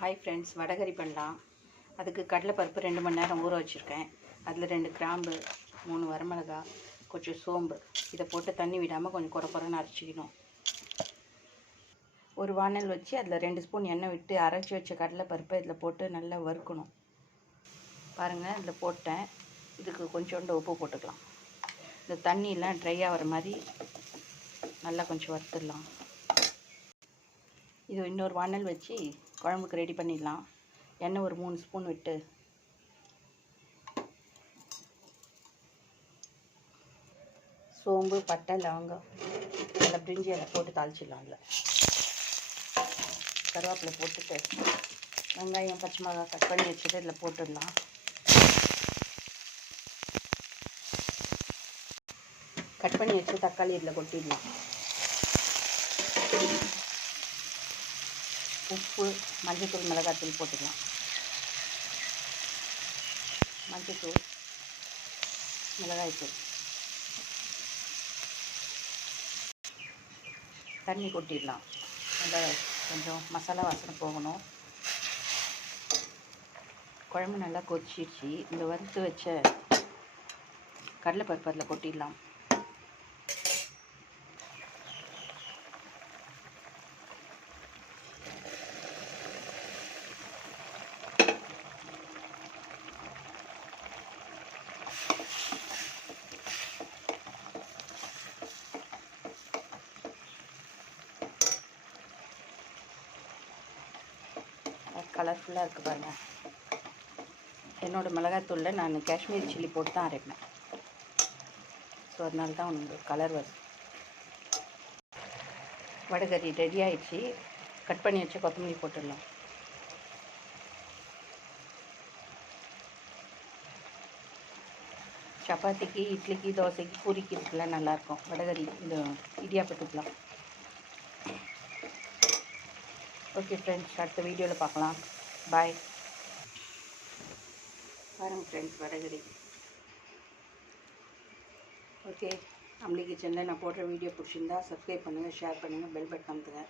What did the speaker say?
Hi friends vada curry பண்ணலாம் அதுக்கு கடலைப்பருப்பு ரெண்டு மணி நேரம் ஊற வச்சுருக்கேன். அதில் ரெண்டு கிராம்பு மூணு வரமிளகா கொஞ்சம் சோம்பு. இதை போட்டு தண்ணி விடாமல் கொஞ்சம் குறை குறைன்னு அரைச்சிக்கணும். ஒரு வானல் வச்சு அதில் ரெண்டு ஸ்பூன் எண்ணெய் விட்டு அரைச்சி வச்ச கடலைப்பருப்பை இதில் போட்டு நல்லா வறுக்கணும். பாருங்கள் இதில் போட்டேன். இதுக்கு கொஞ்சோண்டு உப்பு போட்டுக்கலாம். இந்த தண்ணியெலாம் ட்ரை ஆகிற மாதிரி நல்லா கொஞ்சம் வறுத்துடலாம். இது இன்னொரு வானல் வச்சு குழம்புக்கு ரெடி பண்ணிடலாம். எண்ணெய் ஒரு மூணு ஸ்பூன் விட்டு. சோம்பு பட்டை லவங்கம் அதில் பிரிஞ்சி அதில் போட்டு தாளிச்சிடலாம் அதில். கருவேப்பிலை போட்டுட்டு வெங்காயம் பச்சை மிளகாய் கட் பண்ணி வச்சுட்டு இதில் போட்டுடலாம். கட் பண்ணி வச்சு தக்காளி இதில் கொட்டிடலாம். உப்பு மஞ்சள்தூள் மிளகாத்தூள் போட்டுக்கலாம். மஞ்சள்தூள் மிளகாய்த்தூள். தண்ணி கொட்டிடலாம். நல்லா கொஞ்சம் மசாலா வாசனை போகணும். குழம்பு நல்லா கொதிச்சிடுச்சு இந்த வறுத்து வச்ச கடலைப்பருப்பு அதில் கொட்டிடலாம். கலர்ஃபுல்லாக இருக்குது பாருங்கள் என்னோடய மிளகாத்தூளில் நான் காஷ்மீர் சில்லி போட்டு தான் அரைப்பேன். ஸோ அதனால தான் உங்களுக்கு கலர் வருது. வடகறி ரெடி ஆயிடுச்சு. கட் பண்ணி வச்சு கொத்தமல்லி போட்டுடலாம். சப்பாத்திக்கு இட்லிக்கு தோசைக்கு பூரிக்கு இதுக்கெல்லாம் நல்லாயிருக்கும் வடகறி இந்த இடியாப்பத்துக்கெலாம். ஓகே ஃப்ரெண்ட்ஸ் அடுத்த வீடியோவில் பார்க்கலாம். பாய் பாருங்க ஃப்ரெண்ட்ஸ் வடகரி ஓகே அம்லி கிச்சனில் நான் போடுற வீடியோ பிடிச்சிருந்தா சப்ஸ்கிரைப் பண்ணுங்கள் ஷேர் பண்ணுங்கள் பெல் பட்டன் அமுத்துங்க.